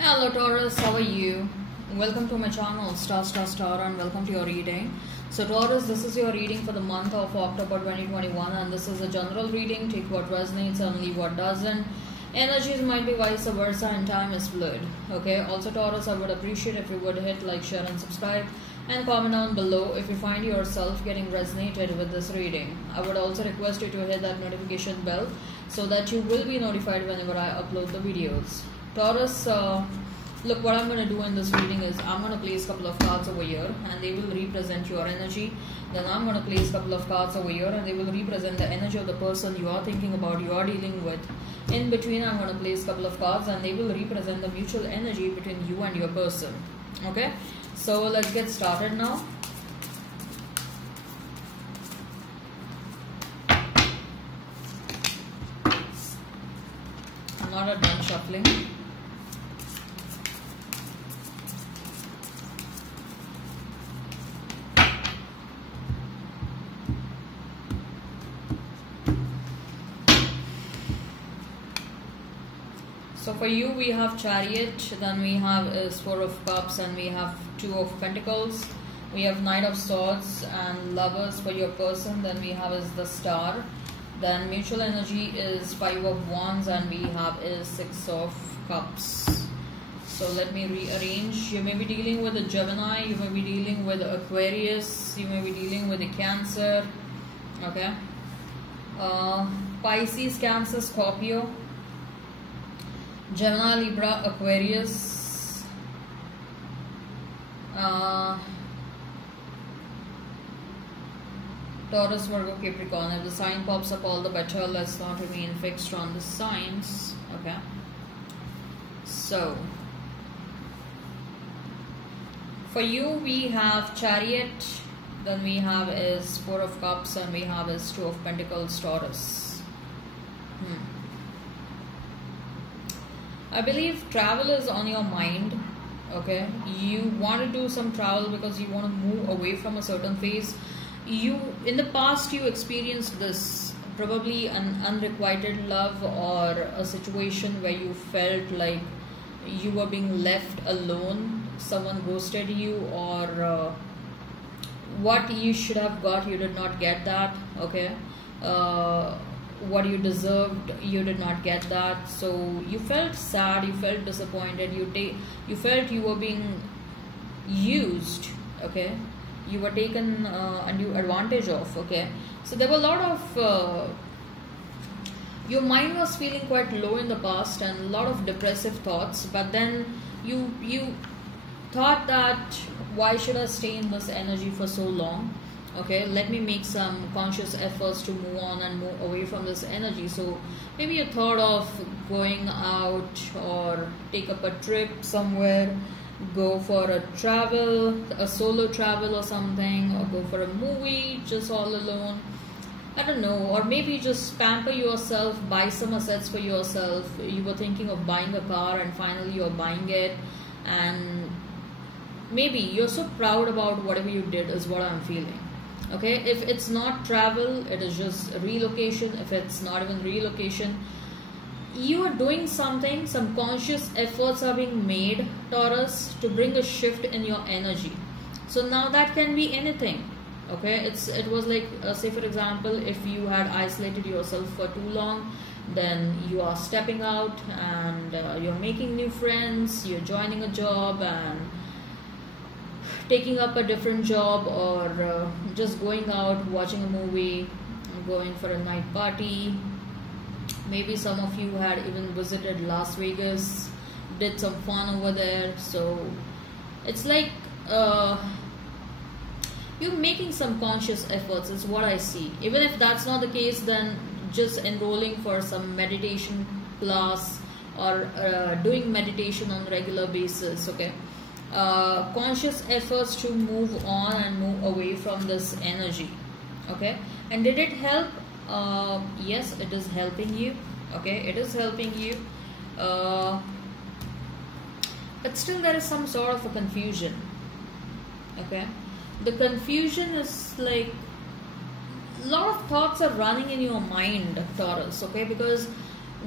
Hello Taurus, how are you? Welcome to my channel Star and welcome to your reading. So Taurus, this is your reading for the month of October 2021 and this is a general reading. Take what resonates and leave what doesn't. Energies might be vice versa and time is fluid. Okay, also Taurus, I would appreciate if you would hit like, share and subscribe and comment down below if you find yourself getting resonated with this reading. I would also request you to hit that notification bell so that you will be notified whenever I upload the videos. Taurus, look, what I'm going to do in this reading is I'm going to place a couple of cards over here and they will represent your energy. Then I'm going to place a couple of cards over here and they will represent the energy of the person you are thinking about, you are dealing with. In between, I'm going to place a couple of cards and they will represent the mutual energy between you and your person. Okay, so let's get started now. I'm not done shuffling. So for you we have Chariot, then we have is Four of Cups and we have Two of Pentacles. We have Knight of Swords and Lovers for your person. Then we have is the Star. Then mutual energy is Five of Wands and we have is Six of Cups. So let me rearrange. You may be dealing with a Gemini, you may be dealing with Aquarius, you may be dealing with a Cancer. Okay. Pisces, Cancer, Scorpio, Gemini, Libra, Aquarius, Taurus, Virgo, Capricorn. If the sign pops up, all the better. Let's not remain fixed on the signs. Okay. So, for you, we have Chariot. Then we have is Four of Cups and we have is Two of Pentacles, Taurus. I believe travel is on your mind. Okay, you want to do some travel because you want to move away from a certain phase. You in the past you experienced this, probably an unrequited love or a situation where you felt like you were being left alone, someone ghosted you, or what you should have got you did not get that. Okay, what you deserved you did not get that, so you felt sad, you felt disappointed, you felt you were being used. Okay, you were taken undue advantage of. Okay, so there were a lot of your mind was feeling quite low in the past and a lot of depressive thoughts, but then you thought that why should I stay in this energy for so long? Okay, let me make some conscious efforts to move on and move away from this energy. So maybe you thought of going out or take up a trip somewhere, go for a travel, a solo travel or something, or go for a movie just all alone. I don't know, or maybe just pamper yourself, buy some assets for yourself. You were thinking of buying a car and finally you're buying it, and maybe you're so proud about whatever you did is what I'm feeling. Okay, if it's not travel, it is just relocation. If it's not even relocation, you are doing something, some conscious efforts are being made, Taurus, to bring a shift in your energy. So now that can be anything. Okay, it was like say for example, if you had isolated yourself for too long, then you are stepping out and you're making new friends, you're joining a job and taking up a different job, or just going out, watching a movie, going for a night party. Maybe some of you had even visited Las Vegas, did some fun over there. So it's like you're making some conscious efforts is what I see. Even if that's not the case, then just enrolling for some meditation class or doing meditation on a regular basis. Okay, conscious efforts to move on and move away from this energy. Okay, and did it help? Yes, it is helping you. Okay, it is helping you, but still there is some sort of a confusion. Okay, the confusion is like a lot of thoughts are running in your mind, Taurus. Okay, because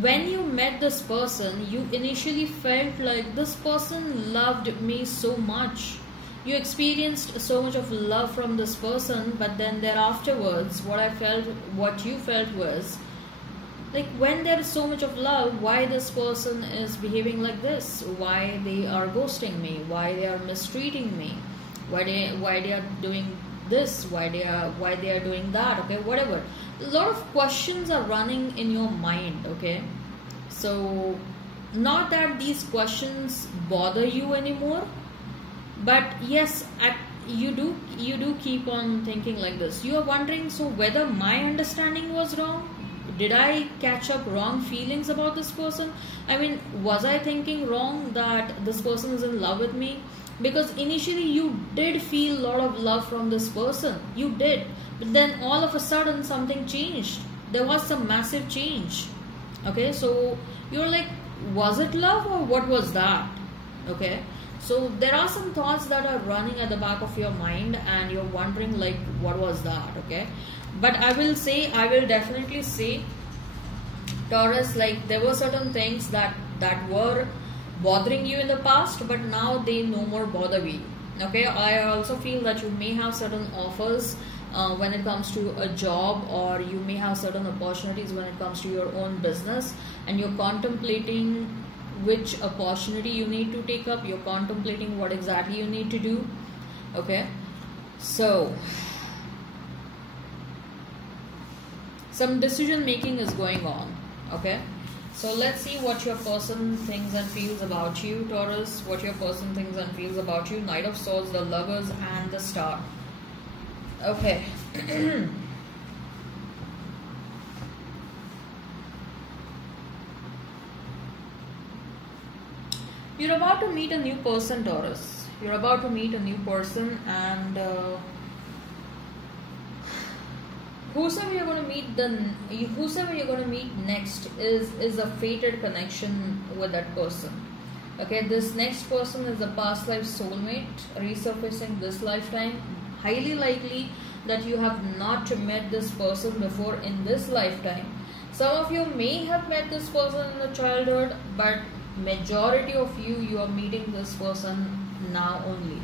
when you met this person, you initially felt like this person loved me so much. You experienced so much of love from this person, but then thereafterwards, what you felt was like, when there is so much of love, why this person is behaving like this? Why they are ghosting me? Why they are mistreating me? Why they are doing this? Why they are doing that? Okay, whatever. A lot of questions are running in your mind. Okay, so not that these questions bother you anymore, but yes, you do keep on thinking like this. You are wondering, so whether my understanding was wrong, did I catch up wrong feelings about this person? I mean, was I thinking wrong that this person is in love with me? Because initially you did feel a lot of love from this person, you did, but then all of a sudden something changed. There was some massive change. Okay, so you're like, was it love or what was that? Okay, so there are some thoughts that are running at the back of your mind and you're wondering like, what was that? Okay, but I will definitely say, Taurus, like, there were certain things that were bothering you in the past, but now they no more bother you. Okay, I also feel that you may have certain offers when it comes to a job, or you may have certain opportunities when it comes to your own business, and you're contemplating which opportunity you need to take up. You're contemplating what exactly you need to do. Okay, so some decision making is going on. Okay, so let's see what your person thinks and feels about you, Taurus. What your person thinks and feels about you. Knight of Swords, the Lovers, and the Star. Okay. You're about to meet a new person, Taurus. You're about to meet a new person, and whosoever you're going to meet next is a fated connection with that person. Okay, this next person is a past life soulmate resurfacing this lifetime. Highly likely that you have not met this person before in this lifetime. Some of you may have met this person in the childhood, but majority of you are meeting this person now only.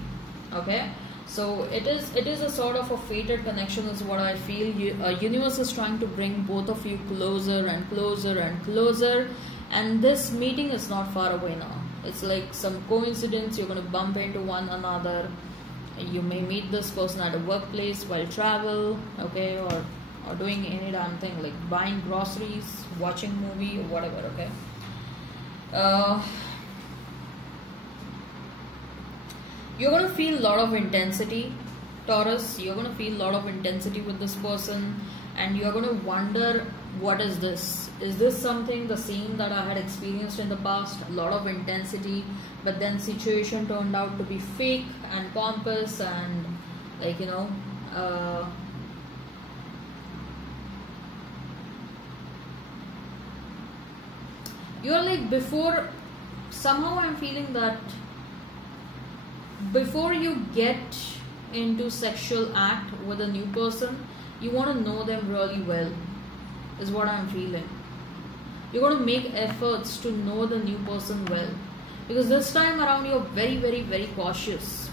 Okay, so it is a sort of a fated connection is what I feel. Universe is trying to bring both of you closer and closer and closer, and this meeting is not far away now. It's like some coincidence. You're going to bump into one another. You may meet this person at a workplace while travel, okay, or doing any damn thing like buying groceries, watching movie, or whatever. Okay, you're going to feel a lot of intensity, Taurus. You're going to feel a lot of intensity with this person, and you're going to wonder, what is this? Is this something the same that I had experienced in the past? A lot of intensity, but then situation turned out to be fake and pompous, and like, you know, you're like, before, somehow I'm feeling that before you get into sexual act with a new person, you want to know them really well, is what I'm feeling. You're going to make efforts to know the new person well, because this time around you're very, very, very cautious.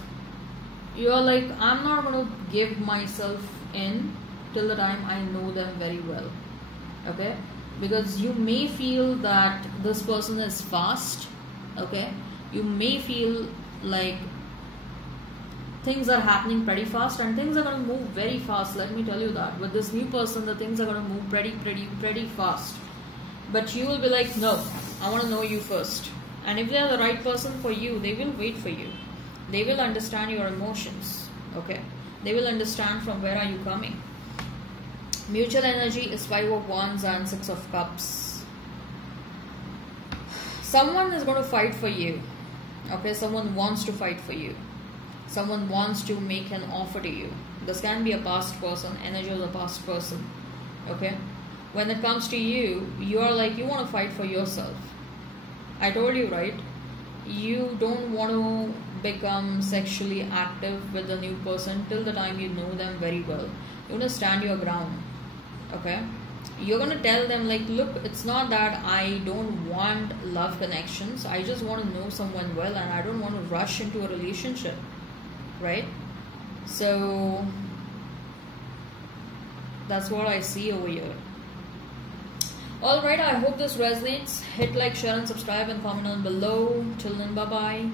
You're like, I'm not going to give myself in till the time I know them very well. Okay, because you may feel that this person is fast. Okay, you may feel like things are happening pretty fast, and things are going to move very fast. Let me tell you that with this new person, the things are going to move pretty fast. But you will be like, no, I want to know you first. And if they are the right person for you, they will wait for you. They will understand your emotions. Okay, they will understand from where are you coming. Mutual energy is 5 of Wands and 6 of Cups. Someone is going to fight for you. Okay, someone wants to fight for you. Someone wants to make an offer to you. This can be a past person, energy of a past person. Okay, when it comes to you, you are like, you want to fight for yourself. I told you, right? You don't want to become sexually active with a new person till the time you know them very well. You want to stand your ground. Okay, you're going to tell them like, look, it's not that I don't want love connections, I just want to know someone well and I don't want to rush into a relationship, right? So that's what I see over here. Alright, I hope this resonates. Hit like, share and subscribe and comment down below. Till then, bye bye.